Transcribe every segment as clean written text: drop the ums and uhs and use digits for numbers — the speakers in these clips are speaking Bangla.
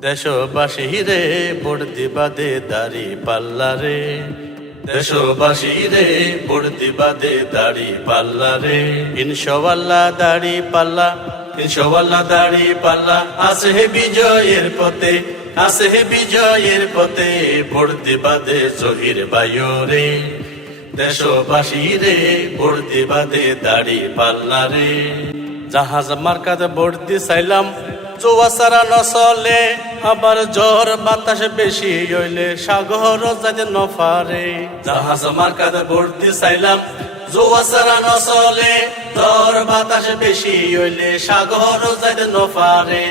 দেশবাসী রে ভোট দিবা দে দাড়ি পাল্লা রে, দেশবাসী রে ভোট দিবা দে দাড়ি পাল্লা রে। ইনশাআল্লাহ দাড়ি পাল্লা, ইনশাআল্লাহ দাড়ি পাল্লা আছে বিজয়ের পথে, আছে বিজয়ের পথে। ভোট দিবা দে জহির ভাইও রে, দেশবাসী রে ভোট দিবা দে দাড়ি পাল্লা রে। জাহাজ মার্কাতে ভোট দিছাইলাম, জোয়া সারা নচলে, আবার জ্বর বাতাস বেশি হইলে সাগর যাতে নফারে। জাহাজ মার্কাতে ভোট দিছাইলাম, জোয়া সারা নচলে, জ্বর বাতাস বেশি হইলে সাগর যাতে নফারে।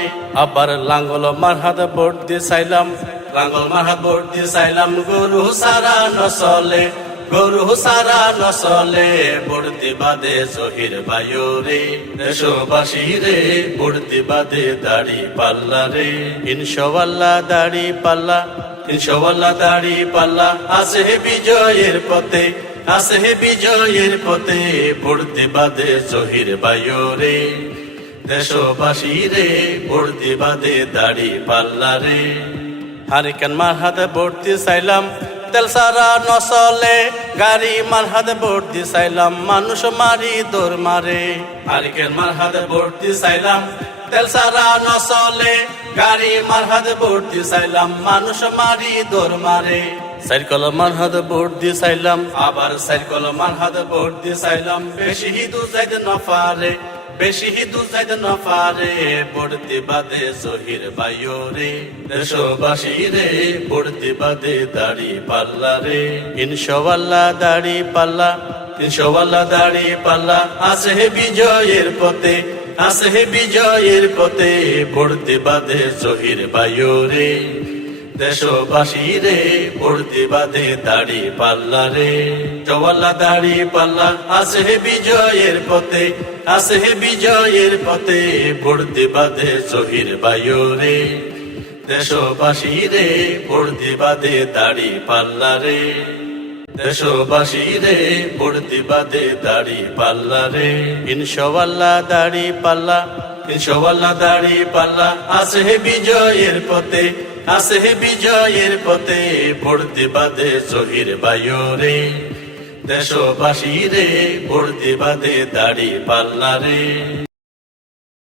আবার লাঙ্গল মারহাতে ভোট দিছাইলাম, লাঙ্গল মারহাত ভোট দিছাইলাম, গরু সারা নচলে, গরু সারা নচলে। ভোট দিবা দে জহির ভাইও রে, দেশবাসী রে ভোট দিবা দে দাড়ি পাল্লা রে। ইনশাআল্লাহ দাড়ি পাল্লা, ইনশাআল্লাহ দাড়ি পাল্লা আছে বিজয়ের পথে, আছে বিজয়ের পথে। ভোট দিবা দে জহির ভাইও রে, দেশবাসী রে ভোট দিবা দে দাড়ি পাল্লা রে। হারিকেন মারহাতে ভোট দিছাইলাম, তেল সারা নচলে, গাড়ি মারহাতে ভোট দিছাইলাম, মানুষ মারি দৌড় মারে। হারিকেন মারহাতে ভোট দিছাইলাম, তেল সারা নচলে, গাড়ি মারহাতে ভোট দিছাইলাম, মানুষ মারি দৌড় মারে। সাইকেল মারহাতে ভোট দিছাইলাম, আবার সাইকেল মারহাতে ভোট দিছাইলাম, বেশি দু যাইতে নফারে, বেশি দু যাইতে নফারে। ভোট দিবা দে জহির ভাইও রে, দেশবাসী রে ভোট দিবা দে দাড়ি পাল্লা রে। ইনশাআল্লাহ দাড়ি পাল্লা, ইনশাআল্লাহ দাড়ি পাল্লা আছে বিজয়ের পথে, আছে বিজয়ের পথে। ভোট দিবা দে জহির ভাইও রে, দেশবাসী রে ভোট দিবা দে দাড়ি পাল্লা রে। ইনশাআল্লাহ দাড়ি পাল্লা আছে বিজয়ের পথে, আছে বিজয়ের পথে। ভোট দিবা দে জহির ভাইও রে, দেশবাসী রে ভোট দিবা দে দাড়ি পাল্লা রে। দেশবাসী রে ভোট দিবা দে দাড়ি পাল্লা রে। ইনশাআল্লাহ দাড়ি পাল্লা, ইনশাআল্লাহ দাড়ি পাল্লা আছে বিজয়ের পথে, আছে বিজয়ের পথে। ভোট দিবা দে জহির ভাইও রে, দেশবাসী রে ভোট দিবা দে দাড়ি পাল্লা রে।